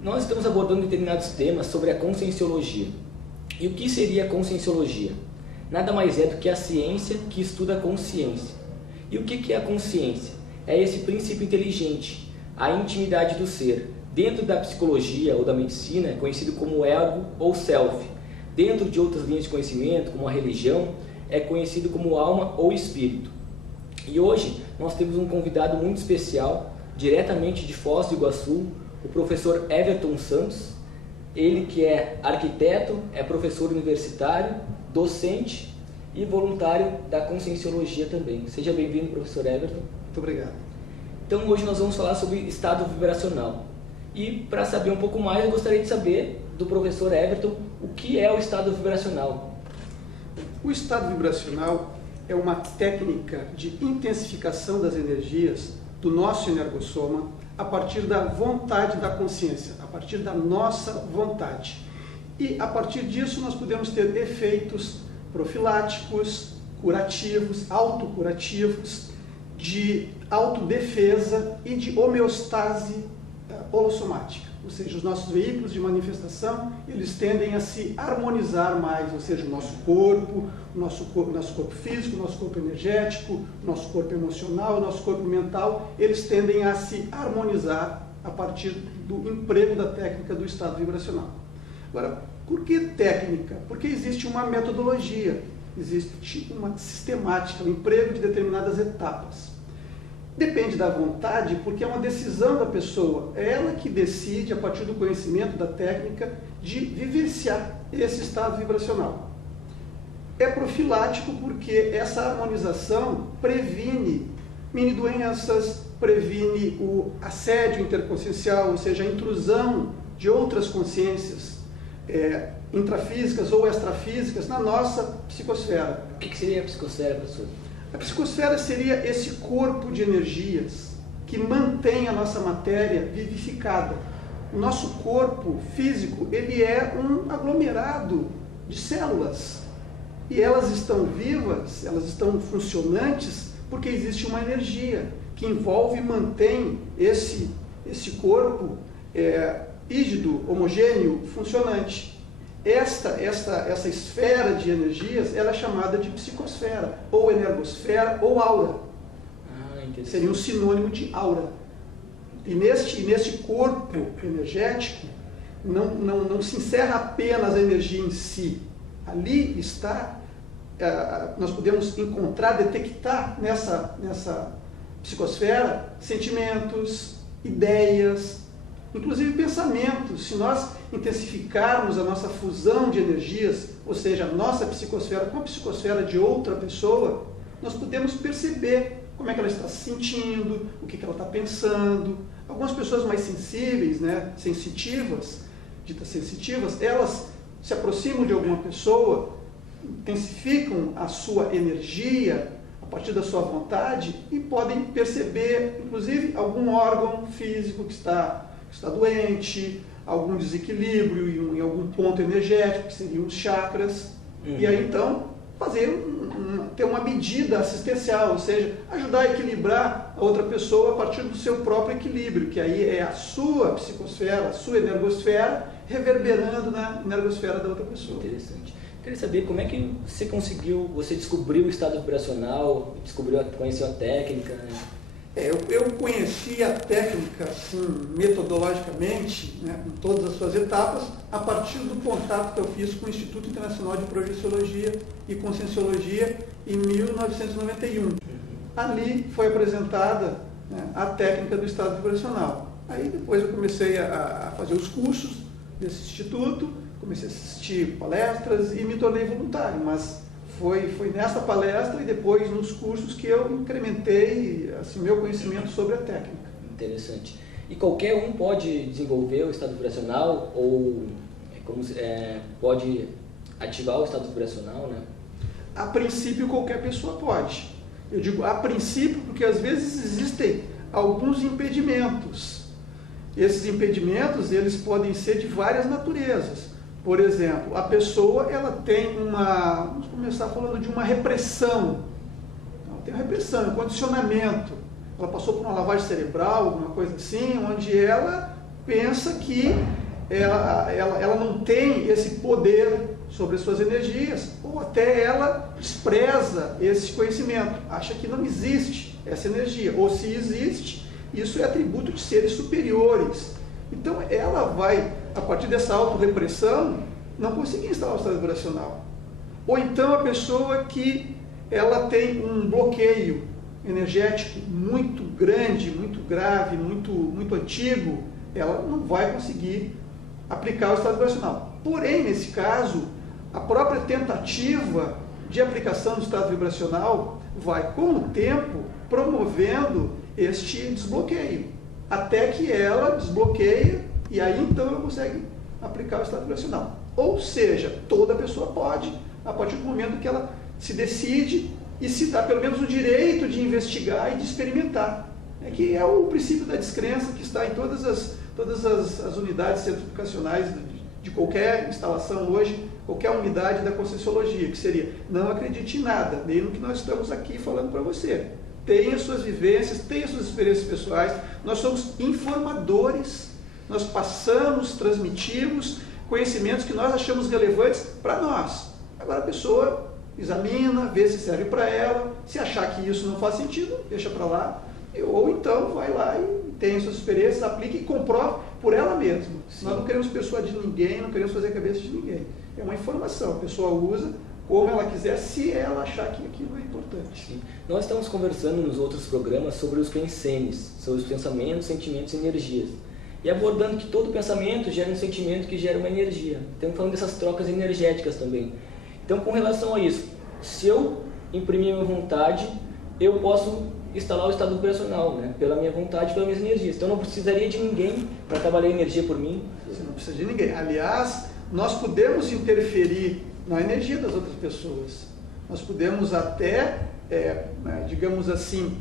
Nós estamos abordando determinados temas sobre a conscienciologia. E o que seria a conscienciologia? Nada mais é do que a ciência que estuda a consciência. E o que é a consciência? É esse princípio inteligente, a intimidade do ser. Dentro da psicologia ou da medicina é conhecido como ego ou self. Dentro de outras linhas de conhecimento, como a religião, é conhecido como alma ou espírito. E hoje nós temos um convidado muito especial, diretamente de Foz do Iguaçu, o professor Everton Santos. Ele que é arquiteto, é professor universitário, docente e voluntário da conscienciologia também. Seja bem-vindo, professor Everton. Muito obrigado. Então hoje nós vamos falar sobre estado vibracional. E para saber um pouco mais, eu gostaria de saber do professor Everton o que é o estado vibracional. O estado vibracional é uma técnica de intensificação das energias do nosso energossoma a partir da vontade da consciência, a partir da nossa vontade. E a partir disso nós podemos ter efeitos profiláticos, curativos, autocurativos, de autodefesa e de homeostase holossomática. Ou seja, os nossos veículos de manifestação, eles tendem a se harmonizar mais, ou seja, o nosso corpo físico, o nosso corpo energético, o nosso corpo emocional, o nosso corpo mental, eles tendem a se harmonizar a partir do emprego da técnica do estado vibracional. Agora, por que técnica? Porque existe uma metodologia, existe uma sistemática, o emprego de determinadas etapas. Depende da vontade, porque é uma decisão da pessoa. É ela que decide, a partir do conhecimento da técnica, de vivenciar esse estado vibracional. É profilático porque essa harmonização previne mini-doenças, previne o assédio interconsciencial, ou seja, a intrusão de outras consciências intrafísicas ou extrafísicas na nossa psicosfera. O que seria a psicosfera, professor? A psicosfera seria esse corpo de energias que mantém a nossa matéria vivificada. O nosso corpo físico, ele é um aglomerado de células. E elas estão vivas, elas estão funcionantes, porque existe uma energia que envolve e mantém esse corpo rígido, homogêneo, funcionante. Essa esfera de energias, ela é chamada de psicosfera, ou energosfera, ou aura. Seria um sinônimo de aura. E neste corpo energético, não se encerra apenas a energia em si. Ali está, nós podemos encontrar, detectar nessa psicosfera sentimentos, ideias, inclusive pensamentos. Se nós intensificarmos a nossa fusão de energias, ou seja, a nossa psicosfera com a psicosfera de outra pessoa, nós podemos perceber como é que ela está se sentindo, o que ela está pensando. Algumas pessoas mais sensíveis, ditas sensitivas, elas se aproximam de alguma pessoa, intensificam a sua energia a partir da sua vontade e podem perceber, inclusive, algum órgão físico que está doente, algum desequilíbrio em algum ponto energético, que seriam os chakras. E aí, então, ter uma medida assistencial, ou seja, ajudar a equilibrar a outra pessoa a partir do seu próprio equilíbrio, que aí é a sua psicosfera, a sua energosfera, reverberando na energosfera da outra pessoa. Interessante. Queria saber como é que você descobriu o estado vibracional, conheceu a técnica, né? Eu conheci a técnica, assim, metodologicamente, em todas as suas etapas, a partir do contato que eu fiz com o Instituto Internacional de Projeciologia e Conscienciologia em 1991. Ali foi apresentada a técnica do estado vibracional. Aí depois eu comecei a fazer os cursos desse instituto, comecei a assistir palestras e me tornei voluntário, mas foi nessa palestra e depois nos cursos que eu incrementei meu conhecimento sobre a técnica. Interessante. E qualquer um pode desenvolver o estado vibracional ou pode ativar o estado vibracional, né? A princípio, qualquer pessoa pode. Eu digo a princípio porque às vezes existem alguns impedimentos. Esses impedimentos, eles podem ser de várias naturezas. Por exemplo, a pessoa ela tem vamos começar falando de uma repressão. Ela tem uma repressão, um condicionamento. Ela passou por uma lavagem cerebral, alguma coisa assim, onde ela pensa que ela não tem esse poder sobre as suas energias, ou até ela despreza esse conhecimento, acha que não existe essa energia, ou se existe, isso é atributo de seres superiores. Então ela vai, a partir dessa autorrepressão, não conseguir instalar o estado vibracional. Ou então a pessoa que ela tem um bloqueio energético muito grande, muito grave, muito antigo, ela não vai conseguir aplicar o estado vibracional. Porém, nesse caso, a própria tentativa de aplicação do estado vibracional vai, com o tempo, promovendo este desbloqueio, até que ela desbloqueia e aí então ela consegue aplicar o estado vibracional. Ou seja, toda pessoa pode, a partir do momento que ela se decide e se dá pelo menos o direito de investigar e de experimentar. Que é o princípio da descrença que está em todas as unidades centros educacionais de qualquer instalação hoje, qualquer unidade da Conscienciologia, que seria: não acredite em nada, nem no que nós estamos aqui falando para você. Tenha suas vivências, tenha suas experiências pessoais, nós somos informadores, nós passamos, transmitimos conhecimentos que nós achamos relevantes para nós. Agora a pessoa examina, vê se serve para ela, se achar que isso não faz sentido, deixa para lá, ou então vai lá e tem suas experiências, aplica e comprova por ela mesma. Sim. Nós não queremos persuadir ninguém, não queremos fazer a cabeça de ninguém. É uma informação, a pessoa usa como ela quiser, se ela achar que aquilo é importante. Sim. Nós estamos conversando nos outros programas sobre os pensenes, sobre os pensamentos, sentimentos e energias. E abordando que todo pensamento gera um sentimento que gera uma energia. Estamos falando dessas trocas energéticas também. Então, com relação a isso, se eu imprimir a minha vontade, eu posso instalar o estado vibracional, né? Pela minha vontade, pelas minhas energias. Então, eu não precisaria de ninguém para trabalhar a energia por mim. Você não precisa de ninguém. Aliás, nós podemos interferir na energia das outras pessoas. Nós podemos até, digamos assim,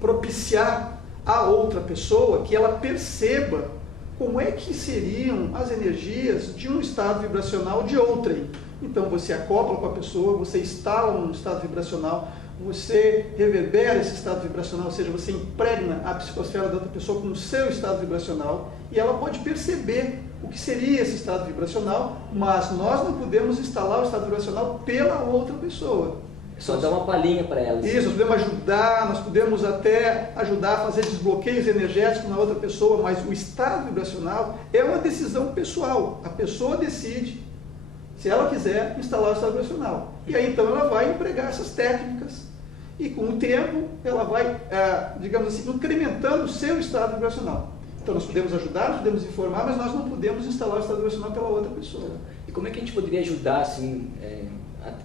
propiciar a outra pessoa que ela perceba como é que seriam as energias de um estado vibracional de outrem. Então você acopla com a pessoa, você instala um estado vibracional, você reverbera esse estado vibracional, ou seja, você impregna a psicosfera da outra pessoa com o seu estado vibracional e ela pode perceber o que seria esse estado vibracional, mas nós não podemos instalar o estado vibracional pela outra pessoa. Só dar uma palhinha para ela. Isso, nós podemos ajudar, nós podemos até ajudar a fazer desbloqueios energéticos na outra pessoa, mas o estado vibracional é uma decisão pessoal. A pessoa decide, se ela quiser, instalar o estado vibracional. E aí então ela vai empregar essas técnicas e com o tempo ela vai, digamos assim, incrementando o seu estado vibracional. Então nós podemos ajudar, nós podemos informar, mas nós não podemos instalar o estado vibracional pela outra pessoa. E como é que a gente poderia ajudar, assim,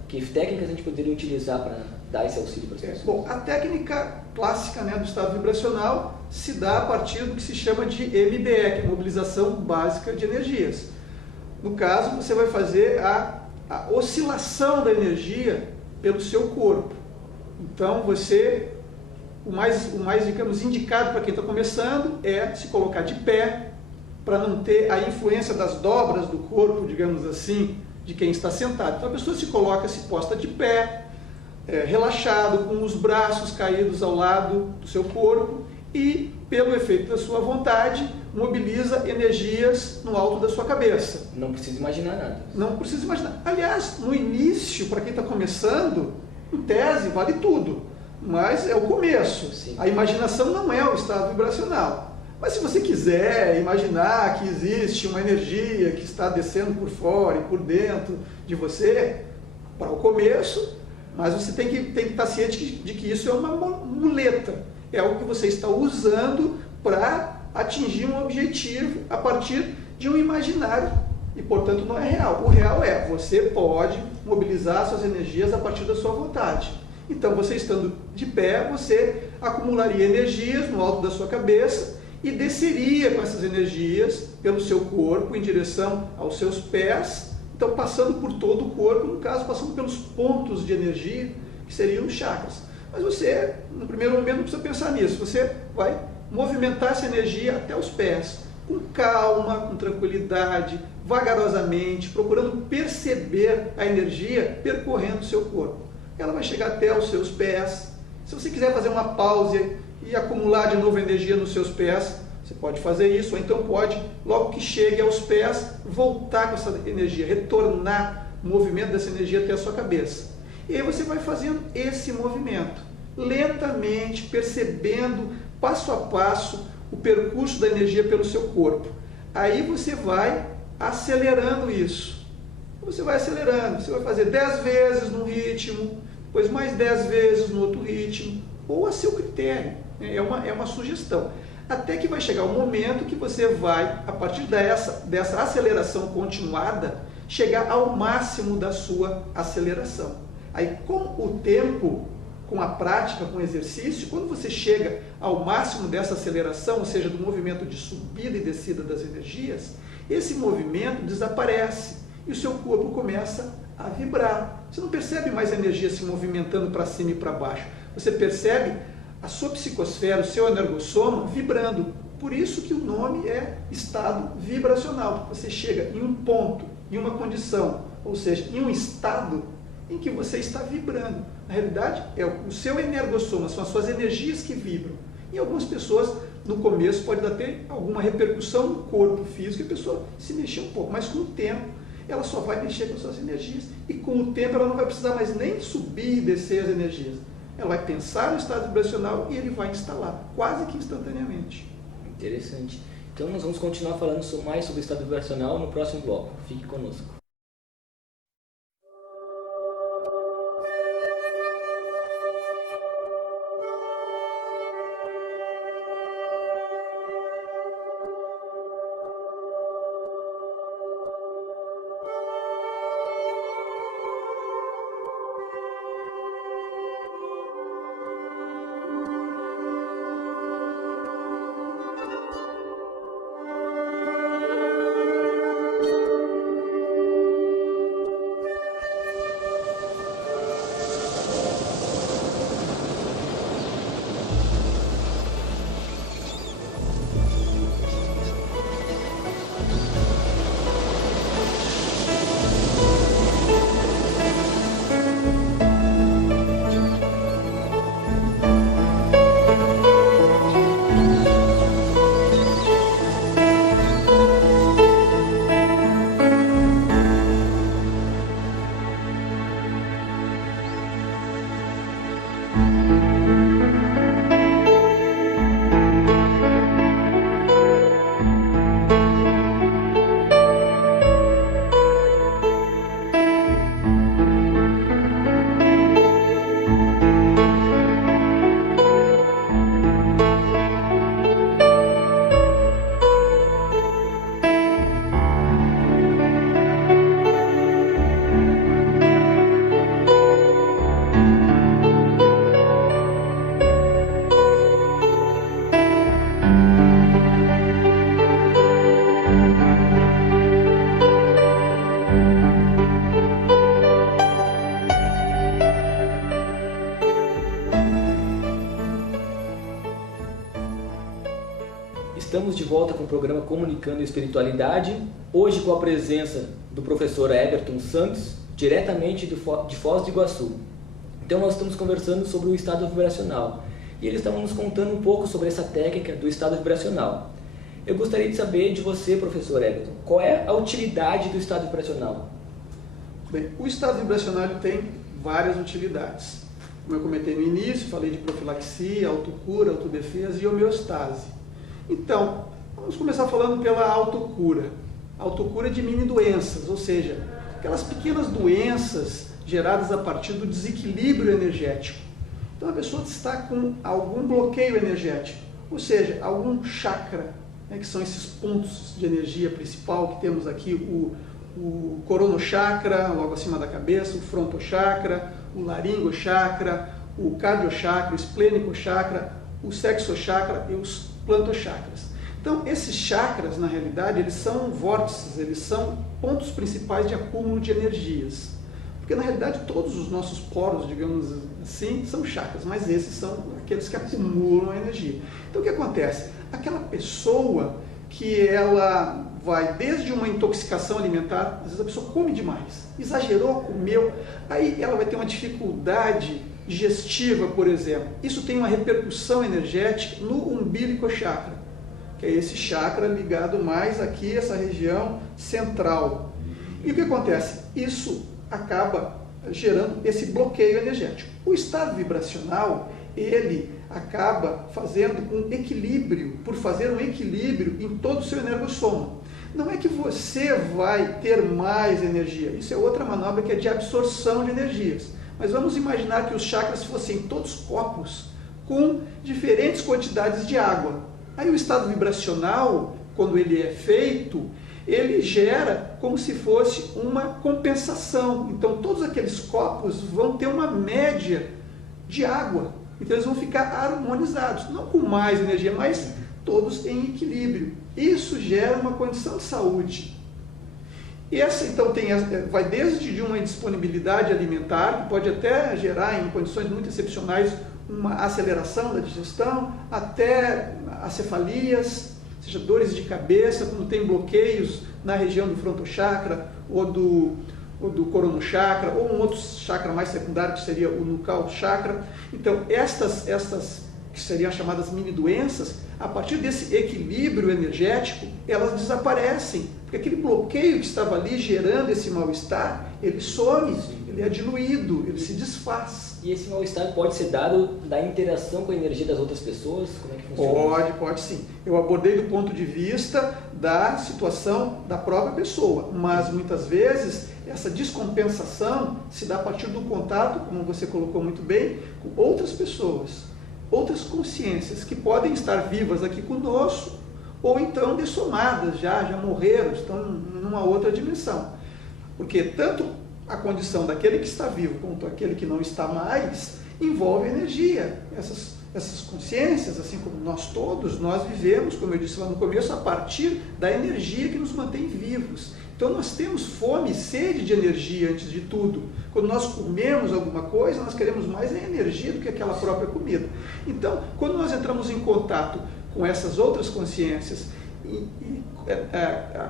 que técnicas a gente poderia utilizar para dar esse auxílio para as pessoas? Bom, a técnica clássica, né, do estado vibracional se dá a partir do que se chama de MBE, que é Mobilização Básica de Energias. No caso, você vai fazer a oscilação da energia pelo seu corpo. Então, o mais, digamos, indicado para quem está começando é se colocar de pé, para não ter a influência das dobras do corpo, digamos assim, de quem está sentado. Então a pessoa se coloca, se posta de pé, relaxado, com os braços caídos ao lado do seu corpo e, pelo efeito da sua vontade, mobiliza energias no alto da sua cabeça. Não precisa imaginar nada. Não precisa imaginar. Aliás, no início, para quem está começando, em tese, vale tudo. Mas é o começo. Sim. A imaginação não é o estado vibracional. Mas se você quiser imaginar que existe uma energia que está descendo por fora e por dentro de você, para o começo, mas você tem que estar ciente de que isso é uma muleta. É algo que você está usando para atingir um objetivo a partir de um imaginário e, portanto, não é real. O real é, você pode mobilizar suas energias a partir da sua vontade. Então, você estando de pé, você acumularia energias no alto da sua cabeça e desceria com essas energias pelo seu corpo em direção aos seus pés, então passando por todo o corpo, no caso, passando pelos pontos de energia, que seriam os chakras. Mas você, no primeiro momento, não precisa pensar nisso, você vai movimentar essa energia até os pés, com calma, com tranquilidade, vagarosamente, procurando perceber a energia percorrendo o seu corpo. Ela vai chegar até os seus pés. Se você quiser fazer uma pausa e acumular de novo energia nos seus pés, Você pode fazer isso, ou então pode, logo que chegue aos pés, voltar com essa energia, retornar o movimento dessa energia até a sua cabeça. E aí você vai fazendo esse movimento, lentamente, percebendo, passo a passo, o percurso da energia pelo seu corpo. Aí você vai acelerando isso. Você vai acelerando, você vai fazer 10 vezes num ritmo, depois mais 10 vezes no outro ritmo, ou a seu critério. É uma sugestão. Até que vai chegar o momento que você vai, a partir dessa aceleração continuada, chegar ao máximo da sua aceleração. Aí, com o tempo, com a prática, com o exercício, quando você chega ao máximo dessa aceleração, ou seja, do movimento de subida e descida das energias, esse movimento desaparece e o seu corpo começa a vibrar. Você não percebe mais a energia se movimentando para cima e para baixo. Você percebe a sua psicosfera, o seu energossoma vibrando. Por isso que o nome é estado vibracional. Você chega em um ponto, em uma condição, ou seja, em um estado em que você está vibrando. Na realidade, é o seu energossoma, são as suas energias que vibram. E algumas pessoas, no começo, pode ter alguma repercussão no corpo físico e a pessoa se mexer um pouco. Mas com o tempo, ela só vai mexer com as suas energias. E com o tempo, ela não vai precisar mais nem subir e descer as energias. Ela vai pensar no estado vibracional e ele vai instalar, quase que instantaneamente. Interessante. Então nós vamos continuar falando mais sobre o estado vibracional no próximo bloco. Fique conosco. Estamos de volta com o programa Comunicando Espiritualidade, hoje com a presença do professor Everton Santos, diretamente de Foz do Iguaçu. Então nós estamos conversando sobre o estado vibracional e ele estava nos contando um pouco sobre essa técnica do estado vibracional. Eu gostaria de saber de você, professor Everton, qual é a utilidade do estado vibracional? Bem, o estado vibracional tem várias utilidades. Como eu comentei no início, falei de profilaxia, autocura, autodefesa e homeostase. Então, vamos começar falando pela autocura. A autocura diminui doenças, ou seja, aquelas pequenas doenças geradas a partir do desequilíbrio energético. Então, a pessoa está com algum bloqueio energético, ou seja, algum chakra, que são esses pontos de energia principal que temos aqui, o coronochakra, logo acima da cabeça, o frontochakra, o laringochakra, o cardiochakra, o esplênicochakra, o sexochakra e os plantochakras. Então, esses chakras, na realidade, eles são vórtices, eles são pontos principais de acúmulo de energias. Porque, na realidade, todos os nossos poros, digamos assim, são chakras, mas esses são aqueles que acumulam a energia. Então, o que acontece? Aquela pessoa que ela vai desde uma intoxicação alimentar, às vezes a pessoa come demais, exagerou, comeu, aí ela vai ter uma dificuldade digestiva, por exemplo. Isso tem uma repercussão energética no umbilicochakra. que é esse chakra ligado mais aqui, essa região central. E o que acontece? Isso acaba gerando esse bloqueio energético. O estado vibracional, ele acaba fazendo um equilíbrio, por fazer um equilíbrio em todo o seu energossoma. Não é que você vai ter mais energia, isso é outra manobra que é de absorção de energias. Mas vamos imaginar que os chakras fossem todos copos com diferentes quantidades de água. Aí o estado vibracional, quando ele é feito, ele gera como se fosse uma compensação. Então todos aqueles copos vão ter uma média de água. Então eles vão ficar harmonizados, não com mais energia, mas todos em equilíbrio. Isso gera uma condição de saúde. E essa então vai desde de uma indisponibilidade alimentar, que pode até gerar em condições muito excepcionais uma aceleração da digestão, até acefalias, ou seja, dores de cabeça, quando tem bloqueios na região do frontochakra ou do coronochakra, ou um outro chakra mais secundário, que seria o nucal chakra. Então, estas que seriam chamadas mini-doenças, a partir desse equilíbrio energético, elas desaparecem, porque aquele bloqueio que estava ali gerando esse mal-estar, ele some, ele é diluído, ele se desfaz. E esse mal-estar pode ser dado da interação com a energia das outras pessoas? Como é que funciona? Pode sim. Eu abordei do ponto de vista da situação da própria pessoa, mas muitas vezes essa descompensação se dá a partir do contato, como você colocou muito bem, com outras pessoas, outras consciências que podem estar vivas aqui conosco ou então dessomadas, já morreram, estão numa outra dimensão. Porque tanto a condição daquele que está vivo quanto aquele que não está mais envolve energia. Essas consciências, assim como nós todos, nós vivemos, como eu disse lá no começo, a partir da energia que nos mantém vivos. Então nós temos fome e sede de energia antes de tudo. Quando nós comemos alguma coisa, nós queremos mais energia do que aquela própria comida. Então, quando nós entramos em contato com essas outras consciências,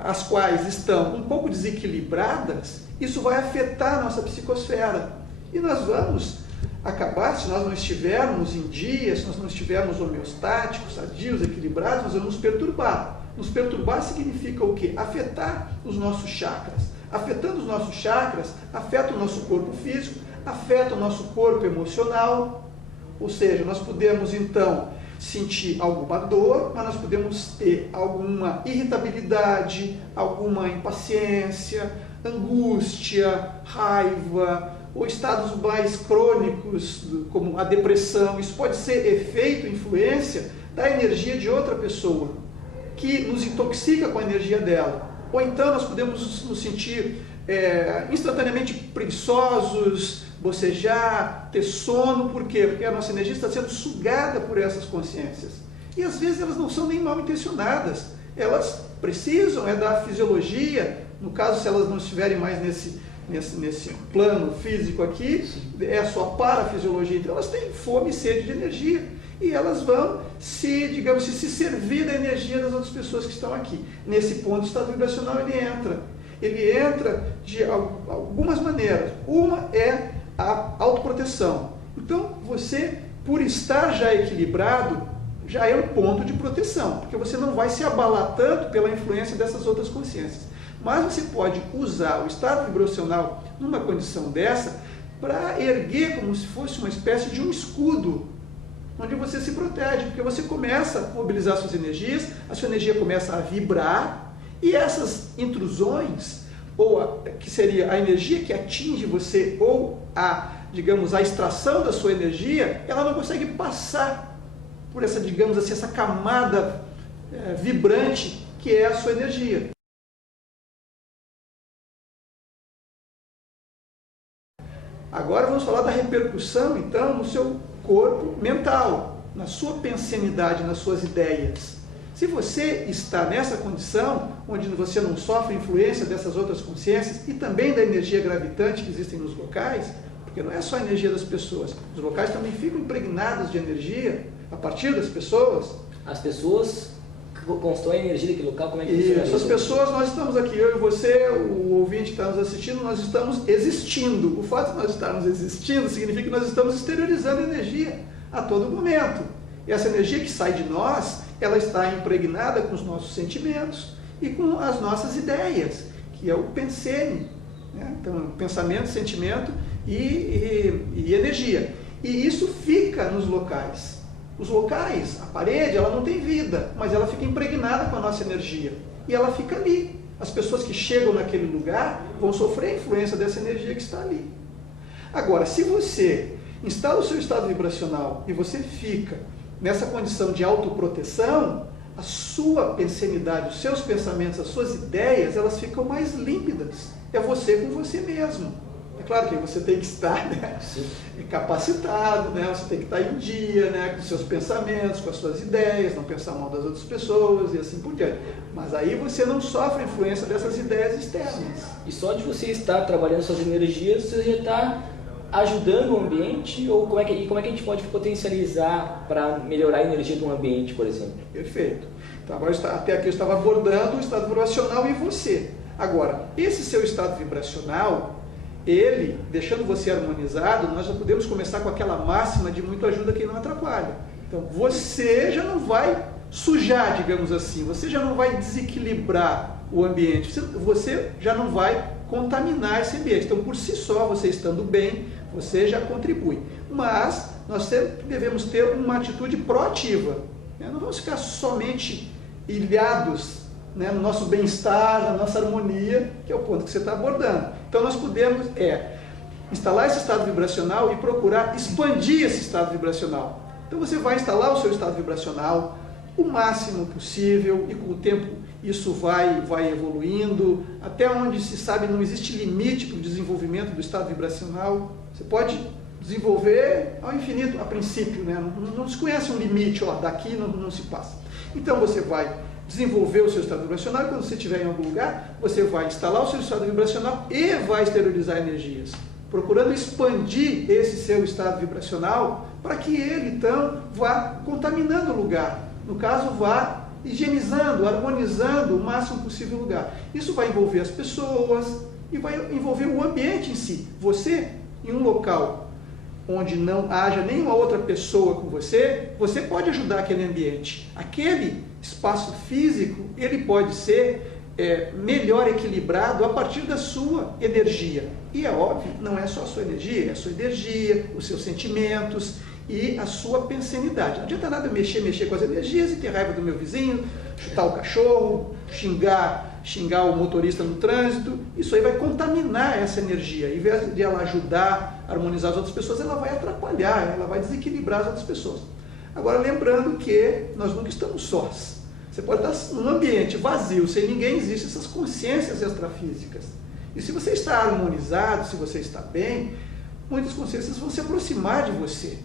as quais estão um pouco desequilibradas, isso vai afetar a nossa psicosfera. E nós vamos acabar, se nós não estivermos em dia, se nós não estivermos homeostáticos, sadios, equilibrados, nós vamos nos perturbar. Nos perturbar significa o quê? Afetar os nossos chakras. Afetando os nossos chakras, afeta o nosso corpo físico, afeta o nosso corpo emocional. Ou seja, nós podemos então sentir alguma dor, mas nós podemos ter alguma irritabilidade, alguma impaciência, angústia, raiva, ou estados mais crônicos, como a depressão. Isso pode ser efeito, influência da energia de outra pessoa, que nos intoxica com a energia dela. Ou então nós podemos nos sentir instantaneamente preguiçosos, bocejar, ter sono. Por quê? Porque a nossa energia está sendo sugada por essas consciências. E às vezes elas não são nem mal intencionadas. Elas precisam da fisiologia. No caso, se elas não estiverem mais nesse plano físico aqui, é a sua parafisiologia. Então elas têm fome e sede de energia. E elas vão se servir da energia das outras pessoas que estão aqui. Nesse ponto, o estado vibracional ele entra. Ele entra de algumas maneiras. Uma é a autoproteção. Então, você, por estar já equilibrado, já é um ponto de proteção, porque você não vai se abalar tanto pela influência dessas outras consciências. Mas você pode usar o estado vibracional numa condição dessa para erguer como se fosse uma espécie de um escudo, onde você se protege, porque você começa a mobilizar suas energias, a sua energia começa a vibrar, e essas intrusões, ou que seria a energia que atinge você, ou a extração da sua energia, ela não consegue passar por essa, essa camada vibrante que é a sua energia. Agora vamos falar da repercussão, então, no seu corpo mental, na sua pensanidade, nas suas ideias. Se você está nessa condição, onde você não sofre influência dessas outras consciências e também da energia gravitante que existem nos locais, porque não é só a energia das pessoas, os locais também ficam impregnados de energia a partir das pessoas. As pessoas constroem a energia daquele local, como é que funciona isso? As pessoas, nós estamos aqui, eu e você, o ouvinte que está nos assistindo, nós estamos existindo. O fato de nós estarmos existindo significa que nós estamos exteriorizando energia a todo momento. E essa energia que sai de nós, ela está impregnada com os nossos sentimentos e com as nossas ideias, que é o pensene, né? Então, pensamento, sentimento e energia. E isso fica nos locais. Os locais, a parede, ela não tem vida, mas ela fica impregnada com a nossa energia. E ela fica ali. As pessoas que chegam naquele lugar vão sofrer a influência dessa energia que está ali. Agora, se você instala o seu estado vibracional e você fica nessa condição de autoproteção, a sua pensenidade, os seus pensamentos, as suas ideias, elas ficam mais límpidas. É você com você mesmo. É claro que você tem que estar, né, capacitado, né, você tem que estar em dia, né, com os seus pensamentos, com as suas ideias, não pensar mal das outras pessoas e assim por diante. Mas aí você não sofre a influência dessas ideias externas. E só de você estar trabalhando suas energias, você já está ajudando o ambiente? Ou como é que a gente pode potencializar para melhorar a energia do ambiente, por exemplo? Perfeito. Então, agora, até aqui eu estava abordando o estado vibracional e você. Agora, esse seu estado vibracional, ele, deixando você harmonizado, nós já podemos começar com aquela máxima de muito ajuda quem não atrapalha. Então, você já não vai sujar, digamos assim, você já não vai desequilibrar o ambiente, você já não vai contaminar esse ambiente. Então, por si só, você estando bem, você já contribui. Mas nós sempre devemos ter uma atitude proativa, né? Não vamos ficar somente ilhados, né, no nosso bem-estar, na nossa harmonia, que é o ponto que você está abordando. Então nós podemos instalar esse estado vibracional e procurar expandir esse estado vibracional. Então você vai instalar o seu estado vibracional o máximo possível e com o tempo isso vai evoluindo, até onde se sabe não existe limite para o desenvolvimento do estado vibracional. Você pode desenvolver ao infinito a princípio, né? Não se conhece um limite, daqui não se passa. Então você vai desenvolver o seu estado vibracional e quando você estiver em algum lugar, você vai instalar o seu estado vibracional e vai exteriorizar energias, procurando expandir esse seu estado vibracional para que ele, então, vá contaminando o lugar. No caso, vá higienizando, harmonizando o máximo possível o lugar. Isso vai envolver as pessoas e vai envolver o ambiente em si. Você, em um local onde não haja nenhuma outra pessoa com você, você pode ajudar aquele ambiente. Aquele espaço físico, ele pode ser melhor equilibrado a partir da sua energia. E é óbvio, não é só a sua energia, é a sua energia, os seus sentimentos e a sua pensenidade. Não adianta nada eu mexer com as energias e ter raiva do meu vizinho, chutar o cachorro, xingar o motorista no trânsito. Isso aí vai contaminar essa energia. Em vez de ela ajudar a harmonizar as outras pessoas, ela vai atrapalhar, ela vai desequilibrar as outras pessoas. Agora, lembrando que nós nunca estamos sós. Você pode estar num ambiente vazio, sem ninguém, existem essas consciências extrafísicas. E se você está harmonizado, se você está bem, muitas consciências vão se aproximar de você.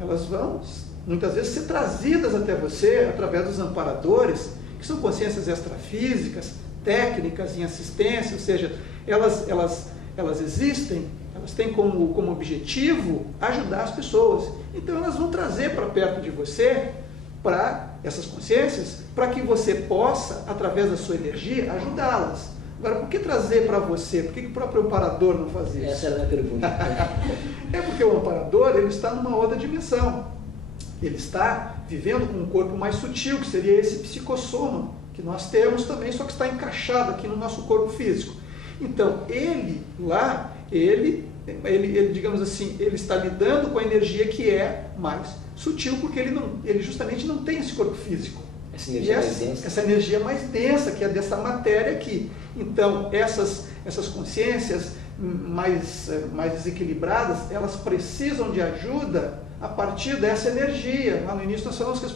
Elas vão, muitas vezes, ser trazidas até você através dos amparadores, que são consciências extrafísicas, técnicas em assistência, ou seja, elas existem, elas têm como objetivo ajudar as pessoas. Então elas vão trazer para perto de você, para essas consciências, para que você possa, através da sua energia, ajudá-las. Agora, por que trazer para você? Por que o próprio amparador não faz isso? Essa era a minha pergunta. É porque o amparador, ele está numa outra dimensão. Ele está vivendo com um corpo mais sutil, que seria esse psicossoma, que nós temos também, só que está encaixado aqui no nosso corpo físico. Então, ele lá, ele digamos assim, ele está lidando com a energia que é mais sutil, porque ele justamente não tem esse corpo físico. Essa energia mais densa. Essa energia mais densa, que é dessa matéria aqui. Então, essas consciências mais desequilibradas, elas precisam de ajuda a partir dessa energia. Lá no início nós falamos que as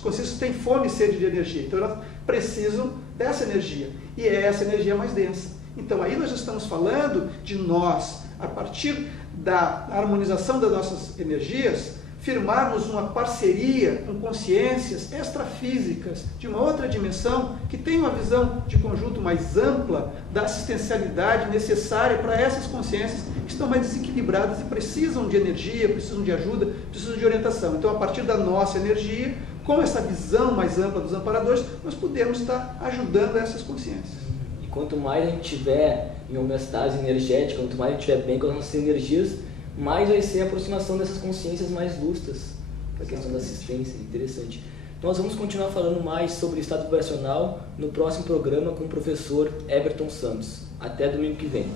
consciências têm fome e sede de energia. Então, elas precisam dessa energia. E é essa energia mais densa. Então, aí nós estamos falando de nós, a partir da harmonização das nossas energias, firmarmos uma parceria com consciências extrafísicas de uma outra dimensão que tem uma visão de conjunto mais ampla da assistencialidade necessária para essas consciências que estão mais desequilibradas e precisam de energia, precisam de ajuda, precisam de orientação. Então, a partir da nossa energia, com essa visão mais ampla dos amparadores, nós podemos estar ajudando essas consciências. E quanto mais a gente tiver em homeostase energética, quanto mais a gente estiver bem com as nossas energias, mais vai ser a aproximação dessas consciências mais lustras, para a questão da assistência. Interessante. Nós vamos continuar falando mais sobre estado vibracional no próximo programa com o professor Everton Santos. Até domingo que vem.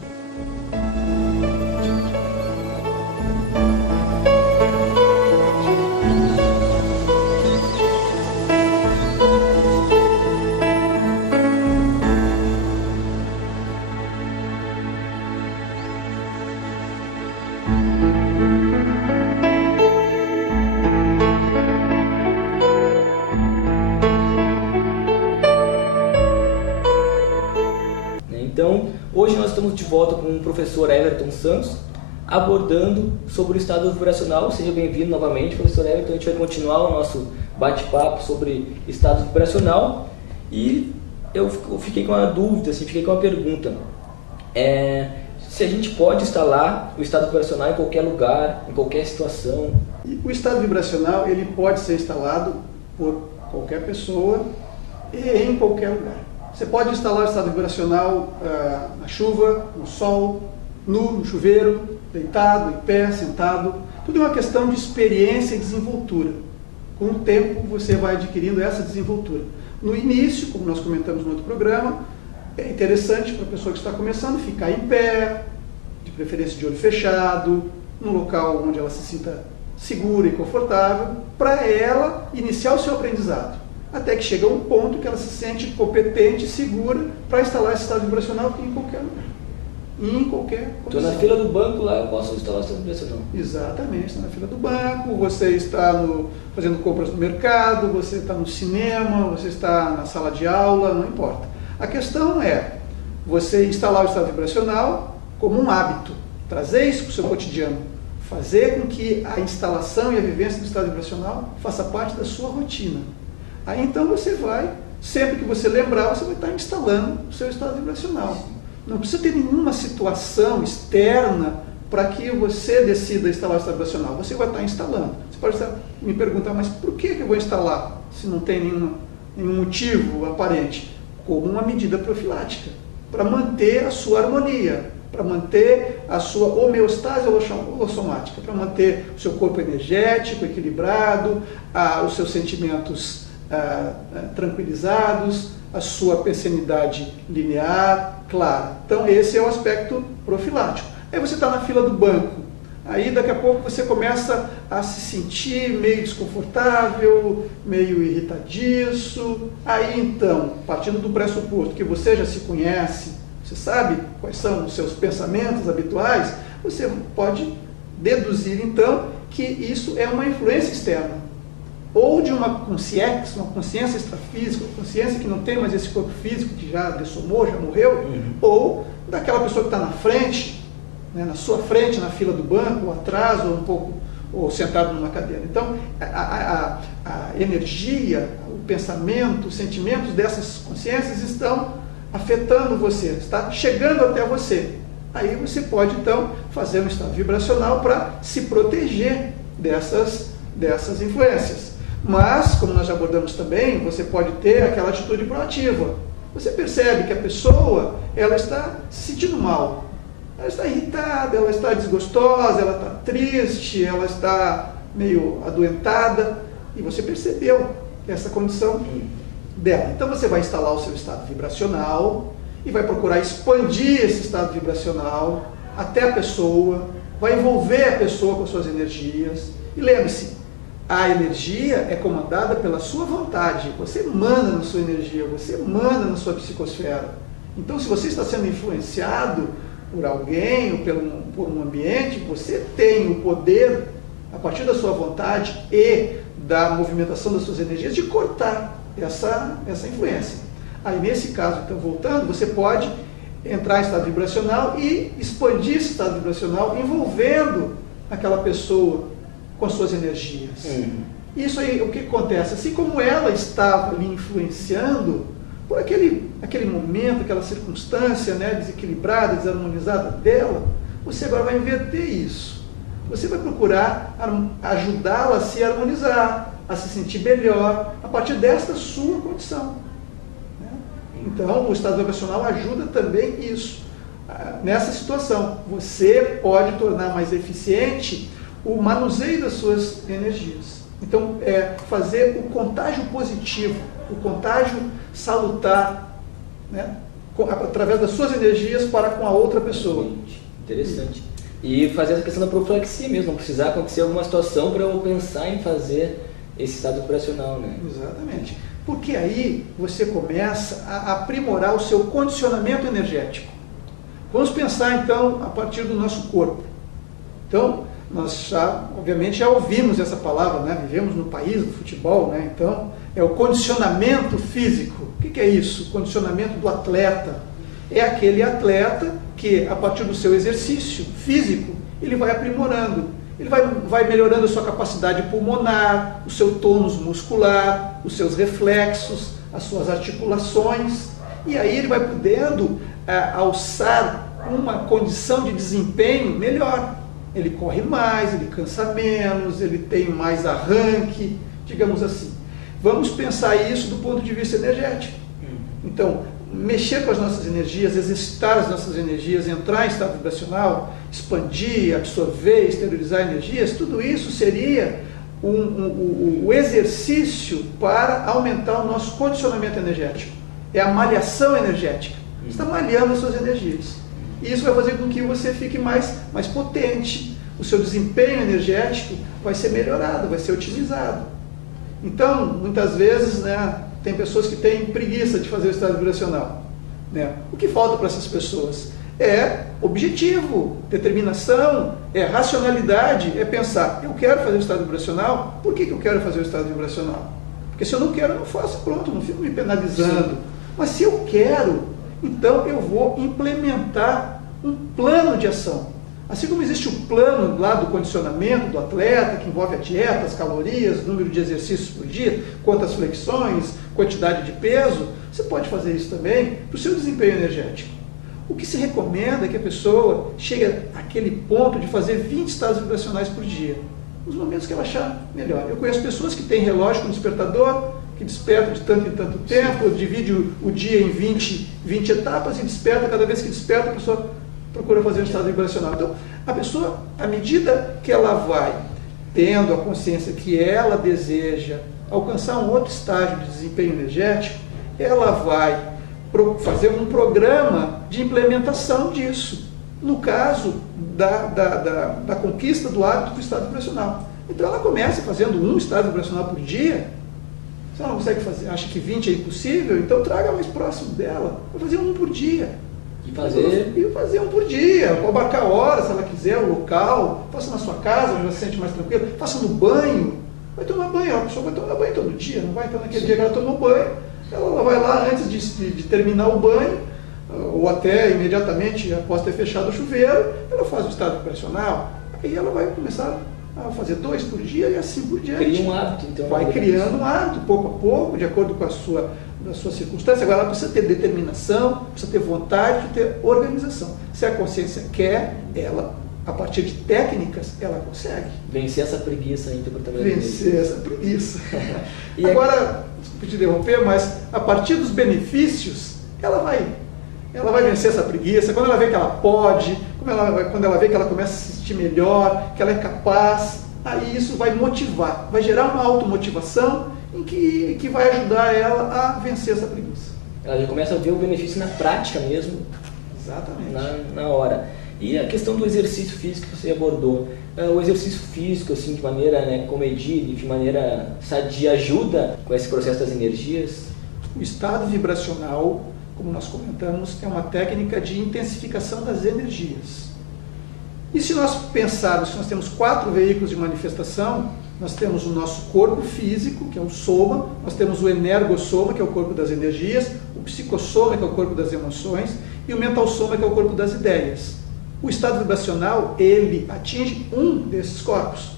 Então, hoje nós estamos de volta com o professor Everton Santos, abordando sobre o estado vibracional. Seja bem-vindo novamente, professor Everton. A gente vai continuar o nosso bate-papo sobre estado vibracional. E eu fiquei com uma dúvida, fiquei com uma pergunta. Se a gente pode instalar o estado vibracional em qualquer lugar, em qualquer situação? O estado vibracional ele pode ser instalado por qualquer pessoa e em qualquer lugar. Você pode instalar o estado vibracional na chuva, no sol, no chuveiro, deitado, em pé, sentado. Tudo é uma questão de experiência e desenvoltura. Com o tempo você vai adquirindo essa desenvoltura. No início, como nós comentamos no outro programa, é interessante para a pessoa que está começando ficar em pé, de preferência de olho fechado, num local onde ela se sinta segura e confortável, para ela iniciar o seu aprendizado. Até que chega um ponto que ela se sente competente e segura para instalar esse estado vibracional em qualquer lugar. Em qualquer condição. Estou na fila do banco lá, eu posso instalar o estado vibracional. Exatamente, está na fila do banco, você está fazendo compras no mercado, você está no cinema, você está na sala de aula, não importa. A questão é você instalar o estado vibracional como um hábito, trazer isso para o seu cotidiano, fazer com que a instalação e a vivência do estado vibracional faça parte da sua rotina. Aí então você vai, sempre que você lembrar, você vai estar instalando o seu estado vibracional. Não precisa ter nenhuma situação externa para que você decida instalar o estado vibracional. Você vai estar instalando. Você pode me perguntar, mas por que eu vou instalar se não tem nenhum motivo aparente? Como uma medida profilática, para manter a sua harmonia, para manter a sua homeostase holossomática, para manter o seu corpo energético, equilibrado, os seus sentimentos tranquilizados, a sua pensanidade linear, clara. Então esse é o aspecto profilático. Aí você está na fila do banco, aí daqui a pouco você começa a se sentir meio desconfortável, meio irritadiço. Aí então, partindo do pressuposto que você já se conhece, você sabe quais são os seus pensamentos habituais, você pode deduzir então que isso é uma influência externa. Ou de uma consciência extrafísica, uma consciência que não tem mais esse corpo físico, que já dessomou, já morreu, ou daquela pessoa que está na frente, na sua frente, na fila do banco, ou atrás, ou um pouco, ou sentado numa cadeira. Então, a energia, o pensamento, os sentimentos dessas consciências estão afetando você, está chegando até você. Aí você pode, então, fazer um estado vibracional para se proteger dessas influências. Mas, como nós já abordamos também, você pode ter aquela atitude proativa. Você percebe que a pessoa ela está se sentindo mal. Ela está irritada, ela está desgostosa, ela está triste, ela está meio adoentada. E você percebeu essa condição dela. Então você vai instalar o seu estado vibracional e vai procurar expandir esse estado vibracional até a pessoa, vai envolver a pessoa com suas energias. E lembre-se, a energia é comandada pela sua vontade. Você manda na sua energia, você manda na sua psicosfera. Então, se você está sendo influenciado por alguém ou por um ambiente, você tem o poder, a partir da sua vontade e da movimentação das suas energias, de cortar essa influência. Aí, nesse caso, então, voltando, você pode entrar em estado vibracional e expandir esse estado vibracional envolvendo aquela pessoa com as suas energias. Isso aí, o que acontece? Assim como ela estava lhe influenciando por aquele momento, aquela circunstância desequilibrada, desarmonizada dela, você agora vai inverter isso. Você vai procurar ajudá-la a se harmonizar, a se sentir melhor, a partir desta sua condição. Então, o estado vibracional ajuda também isso. Nessa situação, você pode tornar mais eficiente o manuseio das suas energias. Então, fazer o contágio positivo, o contágio salutar, né, através das suas energias para com a outra pessoa. Interessante. E fazer essa questão da profilaxia mesmo, não precisar acontecer alguma situação para eu pensar em fazer esse estado vibracional, né? Exatamente. Porque aí você começa a aprimorar o seu condicionamento energético. Vamos pensar então a partir do nosso corpo. Então, nós obviamente já ouvimos essa palavra, né? Vivemos no país do futebol, né? Então, é o condicionamento físico. O que é isso? O condicionamento do atleta. É aquele atleta que, a partir do seu exercício físico, ele vai aprimorando. Ele vai melhorando a sua capacidade pulmonar, o seu tônus muscular, os seus reflexos, as suas articulações. E aí ele vai podendo alçar uma condição de desempenho melhor. Ele corre mais, ele cansa menos, ele tem mais arranque, digamos assim. Vamos pensar isso do ponto de vista energético. Então, mexer com as nossas energias, exercitar as nossas energias, entrar em estado vibracional, expandir, absorver, exteriorizar energias, tudo isso seria o exercício para aumentar o nosso condicionamento energético. É a malhação energética. Você está malhando as suas energias. E isso vai fazer com que você fique mais potente. O seu desempenho energético vai ser melhorado, vai ser otimizado. Então, muitas vezes, né, tem pessoas que têm preguiça de fazer o estado vibracional, né? O que falta para essas pessoas? É objetivo, determinação, é racionalidade, é pensar, eu quero fazer o estado vibracional, por que eu quero fazer o estado vibracional? Porque se eu não quero, eu não faço, pronto, não fico me penalizando. Sim. Mas se eu quero, então eu vou implementar um plano de ação. Assim como existe o plano lá do condicionamento do atleta, que envolve a dieta, as calorias, número de exercícios por dia, quantas flexões, quantidade de peso, você pode fazer isso também para o seu desempenho energético. O que se recomenda é que a pessoa chegue àquele ponto de fazer 20 estados vibracionais por dia, nos momentos que ela achar melhor. Eu conheço pessoas que têm relógio com despertador, que desperta de tanto em tanto tempo, divide o dia em 20 etapas e desperta, cada vez que desperta a pessoa procura fazer um estado vibracional. Então, a pessoa, à medida que ela vai tendo a consciência que ela deseja alcançar um outro estágio de desempenho energético, ela vai fazer um programa de implementação disso, no caso da conquista do hábito do estado vibracional. Então, ela começa fazendo um estado vibracional por dia. Se ela não consegue fazer, acha que 20 é impossível, então traga mais próximo dela, vai fazer um por dia. E fazer um por dia, pode marcar a hora, se ela quiser, o local, faça na sua casa, onde você se sente mais tranquilo, faça no banho, vai tomar banho, a pessoa vai tomar banho todo dia, não vai? Então naquele dia que ela tomou banho, ela vai lá antes de terminar o banho, ou até imediatamente após ter fechado o chuveiro, ela faz o estado vibracional, aí ela vai começar a fazer 2 por dia e assim por diante. Cria um hábito, então. Vai criando um hábito, pouco a pouco, de acordo com a sua circunstância. Agora ela precisa ter determinação, precisa ter vontade, precisa ter organização. Se a consciência quer, ela, a partir de técnicas, ela consegue. Vencer essa preguiça aí, vencer essa preguiça. Agora, desculpe te interromper, mas a partir dos benefícios, ela vai vencer essa preguiça. Quando ela vê que ela pode, quando ela vê que ela começa a se sentir melhor, que ela é capaz, aí isso vai motivar, vai gerar uma automotivação em que vai ajudar ela a vencer essa preguiça. Ela já começa a ver o benefício na prática mesmo. Exatamente. Na hora. E a questão do exercício físico que você abordou. O exercício físico, assim, de maneira comedida, de maneira sadia, ajuda com esse processo das energias? O estado vibracional, como nós comentamos, é uma técnica de intensificação das energias. E se nós pensarmos que nós temos 4 veículos de manifestação, nós temos o nosso corpo físico, que é o soma, nós temos o energossoma, que é o corpo das energias, o psicossoma, que é o corpo das emoções, e o mentalsoma, que é o corpo das ideias. O estado vibracional, ele atinge um desses corpos,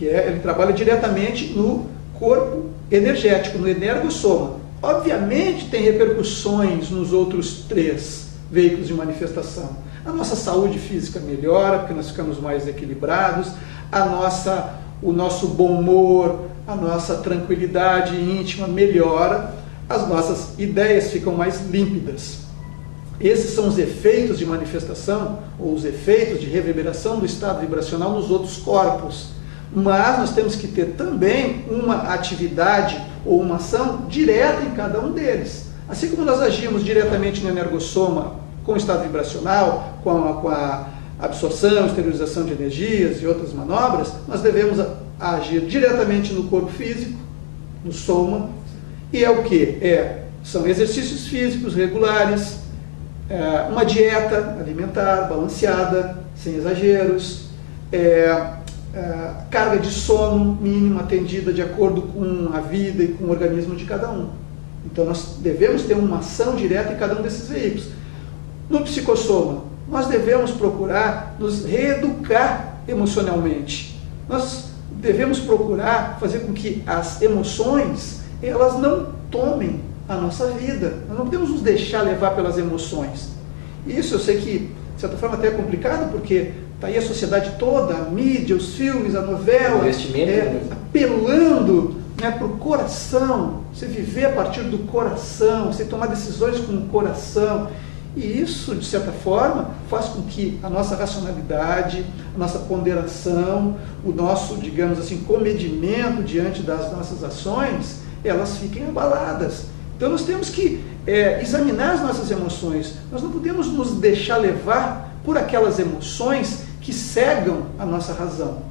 ele trabalha diretamente no corpo energético, no energossoma. Obviamente tem repercussões nos outros 3 veículos de manifestação. A nossa saúde física melhora, porque nós ficamos mais equilibrados, o nosso bom humor, a nossa tranquilidade íntima melhora, as nossas ideias ficam mais límpidas. Esses são os efeitos de manifestação, ou os efeitos de reverberação do estado vibracional nos outros corpos. mas nós temos que ter também uma atividade ou uma ação direta em cada um deles. Assim como nós agimos diretamente no energossoma com o estado vibracional, com a absorção, esterilização de energias e outras manobras, nós devemos agir diretamente no corpo físico, no soma, e é o que? São exercícios físicos regulares, uma dieta alimentar balanceada, sem exageros, carga de sono mínima atendida de acordo com a vida e com o organismo de cada um. Então nós devemos ter uma ação direta em cada um desses veículos. No psicossoma, nós devemos procurar nos reeducar emocionalmente. Nós devemos procurar fazer com que as emoções, elas não tomem a nossa vida. Nós não podemos nos deixar levar pelas emoções. Isso eu sei que, de certa forma, até é complicado, porque está aí a sociedade toda, a mídia, os filmes, a novela, apelando, né, para o coração, você viver a partir do coração, você tomar decisões com o coração. E isso, de certa forma, faz com que a nossa racionalidade, a nossa ponderação, o nosso, digamos assim, comedimento diante das nossas ações, elas fiquem abaladas. Então nós temos que examinar as nossas emoções. Nós não podemos nos deixar levar por aquelas emoções que cegam a nossa razão.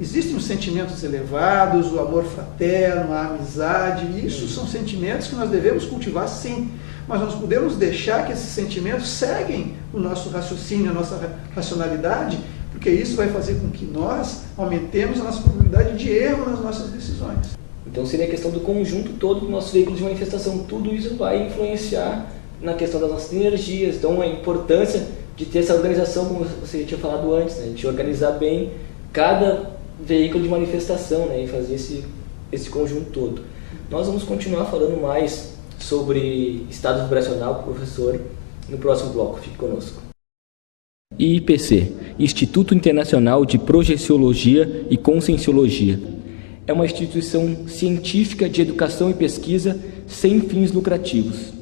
Existem os sentimentos elevados, o amor fraterno, a amizade, isso são sentimentos que nós devemos cultivar sim, mas nós podemos deixar que esses sentimentos seguem o nosso raciocínio, a nossa racionalidade, porque isso vai fazer com que nós aumentemos a nossa probabilidade de erro nas nossas decisões. Então seria a questão do conjunto todo do nosso veículo de manifestação, tudo isso vai influenciar na questão das nossas energias, então a importância de ter essa organização, como você tinha falado antes, né, de organizar bem cada veículo de manifestação, né, e fazer esse conjunto todo. Nós vamos continuar falando mais sobre estado vibracional com o professor no próximo bloco. Fique conosco. IIPC, Instituto Internacional de Projeciologia e Conscienciologia, é uma instituição científica de educação e pesquisa sem fins lucrativos.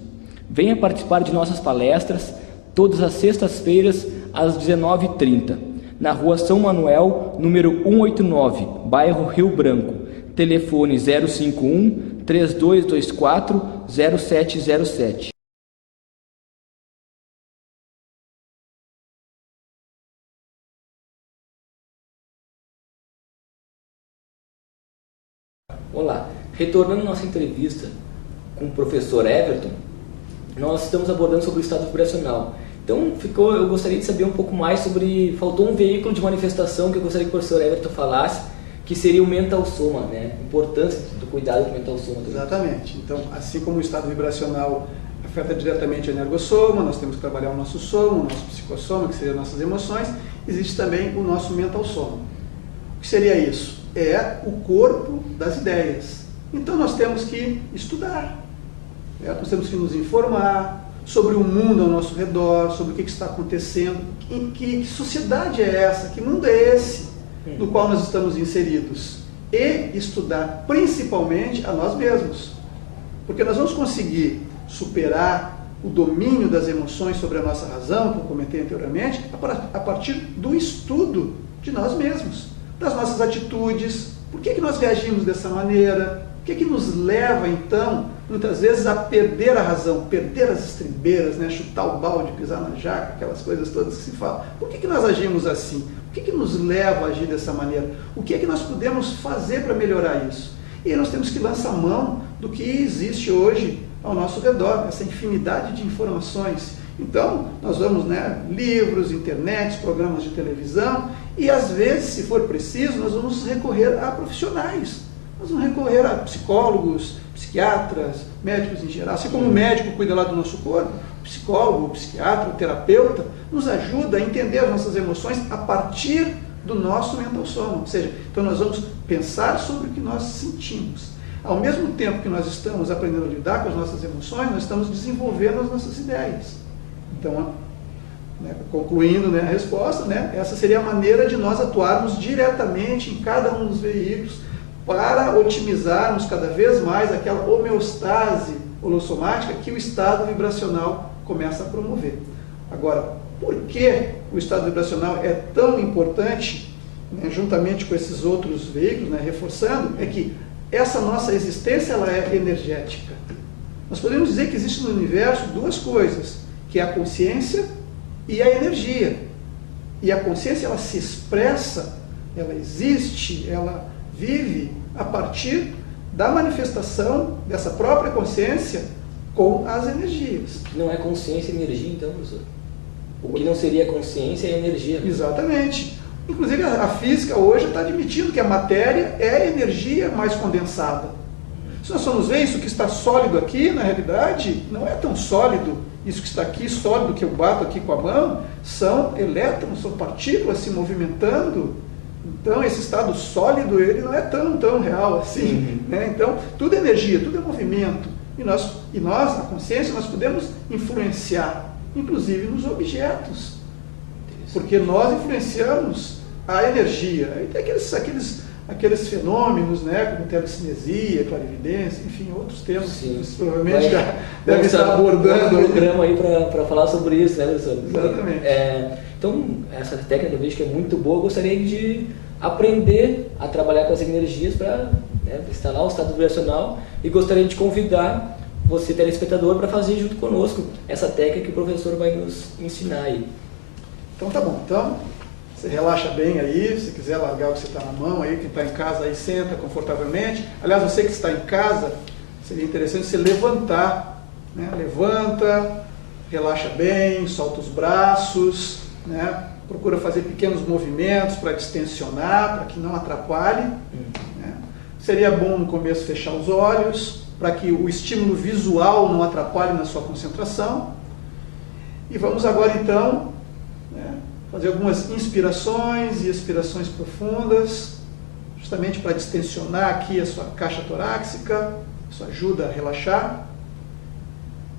Venha participar de nossas palestras todas as sextas-feiras às 19h30, na Rua São Manuel, número 189, bairro Rio Branco. Telefone 051 3224 0707. Olá, retornando nossa entrevista com o professor Everton, nós estamos abordando sobre o estado vibracional. Então, eu gostaria de saber um pouco mais sobre, faltou um veículo de manifestação que eu gostaria que o professor Everton falasse, que seria o mental soma, né? A importância do cuidado do mental soma. Exatamente. Então, assim como o estado vibracional afeta diretamente o energossoma, nós temos que trabalhar o nosso soma, o nosso psicossoma, que seriam nossas emoções, existe também o nosso mental soma. O que seria isso? É o corpo das ideias. Então, nós temos que estudar, né? Nós temos que nos informar sobre o mundo ao nosso redor, sobre o que está acontecendo, que sociedade é essa, que mundo é esse no qual nós estamos inseridos, e estudar principalmente a nós mesmos, porque nós vamos conseguir superar o domínio das emoções sobre a nossa razão, como comentei anteriormente, a partir do estudo de nós mesmos, das nossas atitudes, por que nós reagimos dessa maneira, o que nos leva então, muitas vezes, a perder a razão, perder as estribeiras, né? Chutar o balde, pisar na jaca, aquelas coisas todas que se falam. Por que nós agimos assim? O que nos leva a agir dessa maneira? O que nós podemos fazer para melhorar isso? E aí nós temos que lançar mão do que existe hoje ao nosso redor, essa infinidade de informações. Então, nós vamos, né, livros, internet, programas de televisão, e às vezes, se for preciso, nós vamos recorrer a profissionais. Nós vamos recorrer a psicólogos, psiquiatras, médicos em geral. Assim como o médico cuida lá do nosso corpo, o psicólogo, o psiquiatra, o terapeuta, nos ajuda a entender as nossas emoções a partir do nosso mental soma. Ou seja, então nós vamos pensar sobre o que nós sentimos. Ao mesmo tempo que nós estamos aprendendo a lidar com as nossas emoções, nós estamos desenvolvendo as nossas ideias. Então, né, concluindo, né, a resposta, né, essa seria a maneira de nós atuarmos diretamente em cada um dos veículos para otimizarmos cada vez mais aquela homeostase holossomática que o estado vibracional começa a promover. Agora, por que o estado vibracional é tão importante né, juntamente com esses outros veículos, né, reforçando, é que essa nossa existência ela é energética. Nós podemos dizer que existe no universo duas coisas, que é a consciência e a energia. E a consciência ela se expressa, ela existe, ela vive a partir da manifestação dessa própria consciência com as energias. Que não é consciência e energia, então, professor? O que não seria consciência é energia. Exatamente. Inclusive a física hoje está admitindo que a matéria é energia mais condensada. Se nós formos ver isso que está sólido aqui, na realidade, não é tão sólido. Isso que está aqui, sólido, que eu bato aqui com a mão, são elétrons, são partículas se movimentando. Então, esse estado sólido, ele não é tão real assim. Né? Então, tudo é energia, tudo é movimento. E nós, a consciência, nós podemos influenciar, inclusive nos objetos. Porque nós influenciamos a energia. Aí tem aqueles fenômenos, né, como telecinesia, clarividência, enfim, outros termos que você provavelmente já deve estar abordando. Um programa aí para falar sobre isso, né, professor? Exatamente. Então, essa técnica eu vejo que é muito boa. Eu gostaria de aprender a trabalhar com as energias para instalar o estado vibracional e gostaria de convidar você, telespectador, para fazer junto conosco essa técnica que o professor vai nos ensinar aí. Então tá bom. Então, você relaxa bem aí, se quiser largar o que você está na mão aí, quem está em casa aí senta confortavelmente. Aliás, você que está em casa, seria interessante você levantar, né? Levanta, relaxa bem, solta os braços, né? Procura fazer pequenos movimentos para distensionar, para que não atrapalhe. Né? Seria bom no começo fechar os olhos, para que o estímulo visual não atrapalhe na sua concentração. E vamos agora então fazer algumas inspirações e expirações profundas, justamente para distensionar aqui a sua caixa torácica, isso ajuda a relaxar.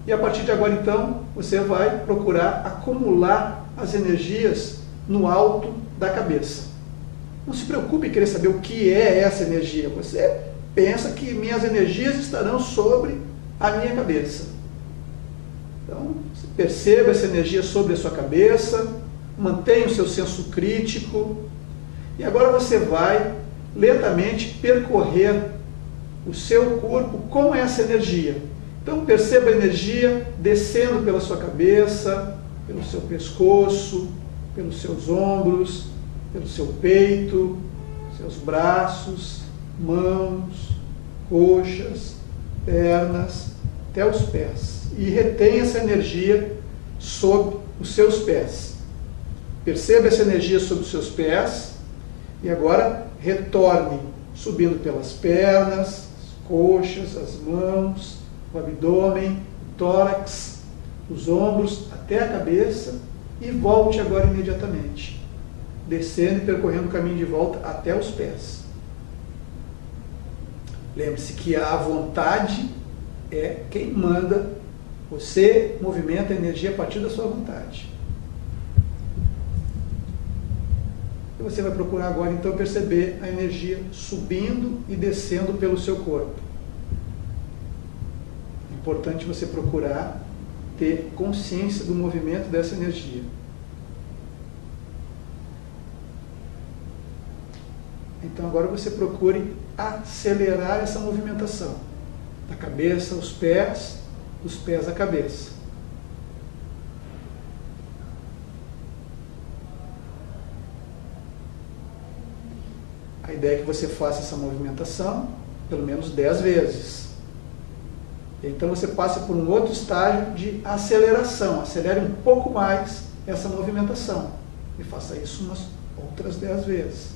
E a partir de agora, então, você vai procurar acumular as energias no alto da cabeça. Não se preocupe em querer saber o que é essa energia. Você pensa que minhas energias estarão sobre a minha cabeça. Então, perceba essa energia sobre a sua cabeça, mantenha o seu senso crítico e agora você vai lentamente percorrer o seu corpo com essa energia. Então perceba a energia descendo pela sua cabeça, pelo seu pescoço, pelos seus ombros, pelo seu peito, seus braços, mãos, coxas, pernas, até os pés. E retenha essa energia sob os seus pés. Perceba essa energia sobre os seus pés e agora retorne subindo pelas pernas, as coxas, as mãos, o abdômen, o tórax, os ombros até a cabeça e volte agora imediatamente, descendo e percorrendo o caminho de volta até os pés. Lembre-se que a vontade é quem manda, você movimenta a energia a partir da sua vontade. Você vai procurar agora, então, perceber a energia subindo e descendo pelo seu corpo. É importante você procurar ter consciência do movimento dessa energia. Então, agora você procure acelerar essa movimentação. Da cabeça aos pés, dos pés à cabeça. A ideia é que você faça essa movimentação pelo menos 10 vezes. Então você passa por um outro estágio de aceleração. Acelere um pouco mais essa movimentação. E faça isso umas outras 10 vezes.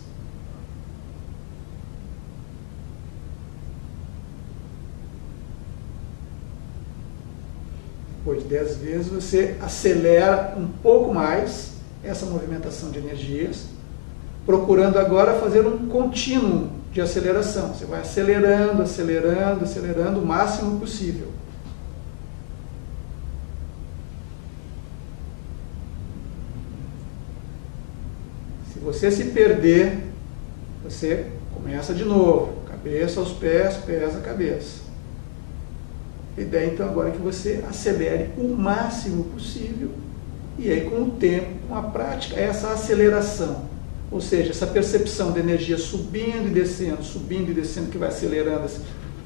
Depois de 10 vezes você acelera um pouco mais essa movimentação de energias, procurando agora fazer um contínuo de aceleração. Você vai acelerando, acelerando, acelerando o máximo possível. Se você se perder, você começa de novo. Cabeça aos pés, pés à cabeça. A ideia então agora é que você acelere o máximo possível. E aí com o tempo, com a prática, essa aceleração ou seja, essa percepção de energia subindo e descendo, que vai acelerando,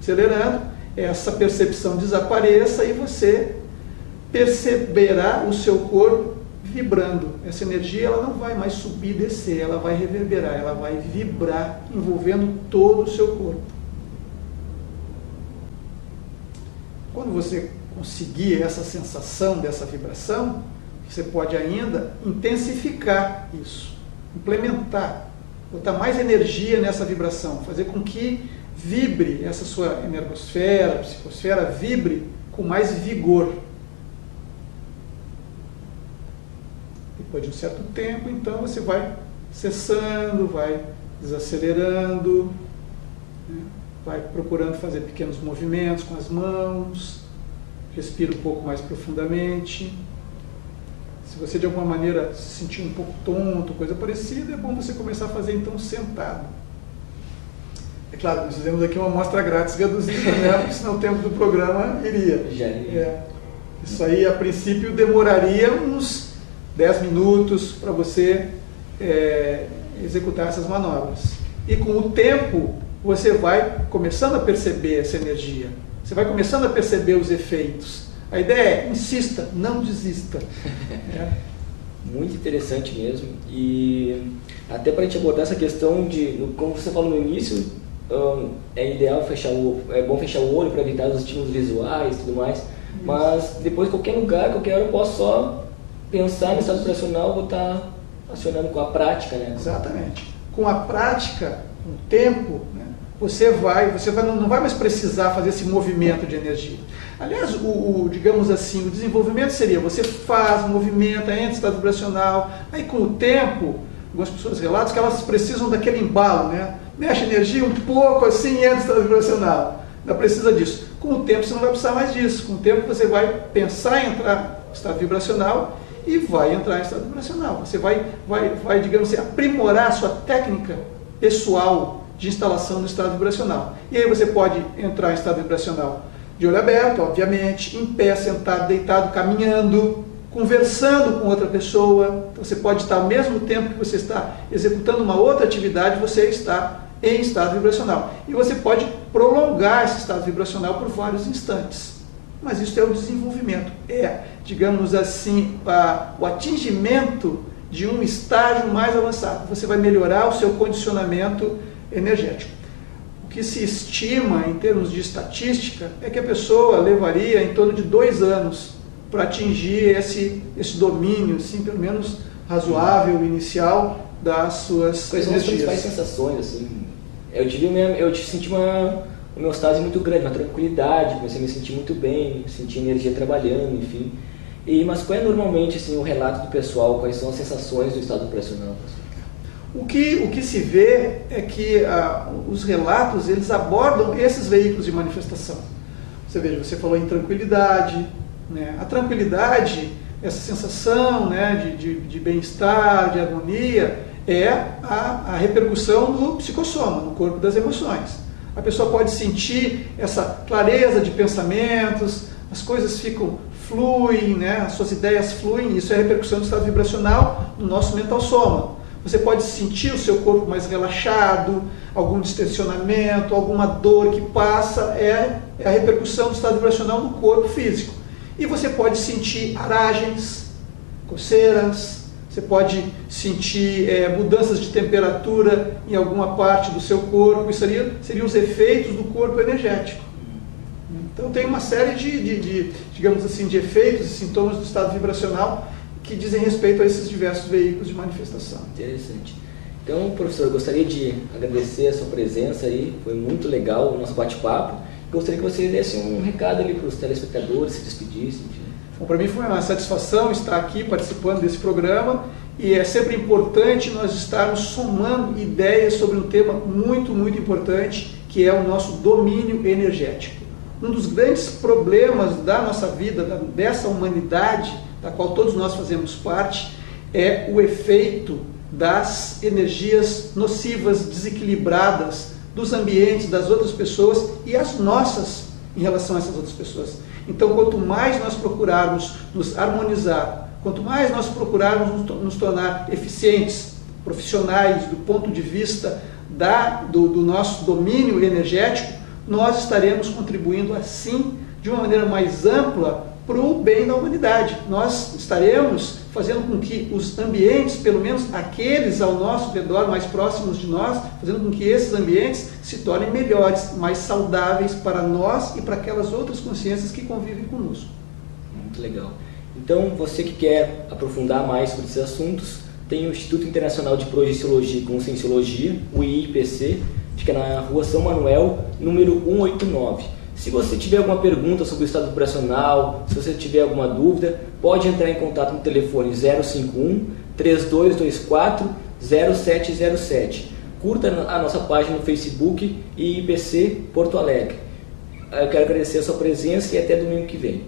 acelerando, essa percepção desapareça e você perceberá o seu corpo vibrando. Essa energia ela não vai mais subir e descer, ela vai reverberar, ela vai vibrar, envolvendo todo o seu corpo. Quando você conseguir essa sensação dessa vibração, você pode ainda intensificar isso, implementar, botar mais energia nessa vibração, fazer com que vibre essa sua energosfera, psicosfera, vibre com mais vigor. Depois de um certo tempo, então, você vai cessando, vai desacelerando, né? Vai procurando fazer pequenos movimentos com as mãos, respira um pouco mais profundamente. Se você de alguma maneira se sentir um pouco tonto, coisa parecida, é bom você começar a fazer então sentado. É claro, nós fizemos aqui uma amostra grátis reduzida, né? Porque senão o tempo do programa iria. Isso aí, a princípio, demoraria uns 10 minutos para você executar essas manobras. E com o tempo, você vai começando a perceber essa energia. Você vai começando a perceber os efeitos. A ideia é, insista, não desista. Muito interessante mesmo. E até para a gente abordar essa questão de, como você falou no início, é ideal é bom fechar o olho para evitar os estímulos visuais e tudo mais. Isso. Mas depois, qualquer lugar, qualquer hora, eu posso só pensar no estado vibracional, vou estar acionando com a prática, né? Exatamente. Com a prática, com o tempo, né, você não vai mais precisar fazer esse movimento de energia. Aliás, digamos assim, o desenvolvimento seria, você faz, movimenta, entra em estado vibracional, aí com o tempo, algumas pessoas relatam que elas precisam daquele embalo, né? Mexe a energia um pouco assim e entra em estado vibracional. Não precisa disso. Com o tempo você não vai precisar mais disso. Com o tempo você vai pensar em entrar em estado vibracional e vai entrar em estado vibracional. Você vai digamos assim, aprimorar a sua técnica pessoal de instalação do estado vibracional. E aí você pode entrar em estado vibracional de olho aberto, obviamente, em pé, sentado, deitado, caminhando, conversando com outra pessoa. Então você pode estar, ao mesmo tempo que você está executando uma outra atividade, você está em estado vibracional. E você pode prolongar esse estado vibracional por vários instantes. Mas isso é o desenvolvimento, digamos assim, o atingimento de um estágio mais avançado. Você vai melhorar o seu condicionamento energético. O que se estima em termos de estatística é que a pessoa levaria em torno de 2 anos para atingir esse domínio, assim, pelo menos razoável, inicial, das suas Quais são as principais sensações? Assim? Eu senti uma homeostase muito grande, uma tranquilidade, comecei a me sentir muito bem, senti energia trabalhando, enfim. Mas qual é normalmente assim, o relato do pessoal, quais são as sensações do estado vibracional? O que se vê é que os relatos, eles abordam esses veículos de manifestação. Você falou em tranquilidade, né? A tranquilidade, essa sensação, né, de bem-estar, de harmonia, é a repercussão do psicossoma, no corpo das emoções. A pessoa pode sentir essa clareza de pensamentos, as coisas fluem, né? As suas ideias fluem, isso é a repercussão do estado vibracional no nosso mental soma. Você pode sentir o seu corpo mais relaxado, algum distensionamento, alguma dor que passa, é a repercussão do estado vibracional no corpo físico. E você pode sentir aragens, coceiras, você pode sentir mudanças de temperatura em alguma parte do seu corpo, isso seriam os efeitos do corpo energético. Então tem uma série digamos assim, de efeitos e sintomas do estado vibracional que dizem respeito a esses diversos veículos de manifestação. Interessante. Então, professor, eu gostaria de agradecer a sua presença aí, foi muito legal o nosso bate-papo. Gostaria que você desse um recado ali para os telespectadores, se despedissem. Bom, para mim foi uma satisfação estar aqui participando desse programa e é sempre importante nós estarmos somando ideias sobre um tema muito, muito importante, que é o nosso domínio energético. Um dos grandes problemas da nossa vida, dessa humanidade, da qual todos nós fazemos parte, é o efeito das energias nocivas, desequilibradas, dos ambientes, das outras pessoas e as nossas em relação a essas outras pessoas. Então, quanto mais nós procurarmos nos harmonizar, quanto mais nós procurarmos nos tornar eficientes, profissionais do ponto de vista do nosso domínio energético, nós estaremos contribuindo assim, de uma maneira mais ampla, para o bem da humanidade. Nós estaremos fazendo com que os ambientes, pelo menos aqueles ao nosso redor, mais próximos de nós, fazendo com que esses ambientes se tornem melhores, mais saudáveis para nós e para aquelas outras consciências que convivem conosco. Muito legal. Então, você que quer aprofundar mais sobre esses assuntos, tem o Instituto Internacional de Projeciologia e Conscienciologia, o IIPC, fica na Rua São Manuel, número 189. Se você tiver alguma pergunta sobre o estado vibracional, se você tiver alguma dúvida, pode entrar em contato no telefone 051 3224 0707. Curta a nossa página no Facebook IIPC Porto Alegre. Eu quero agradecer a sua presença e até domingo que vem.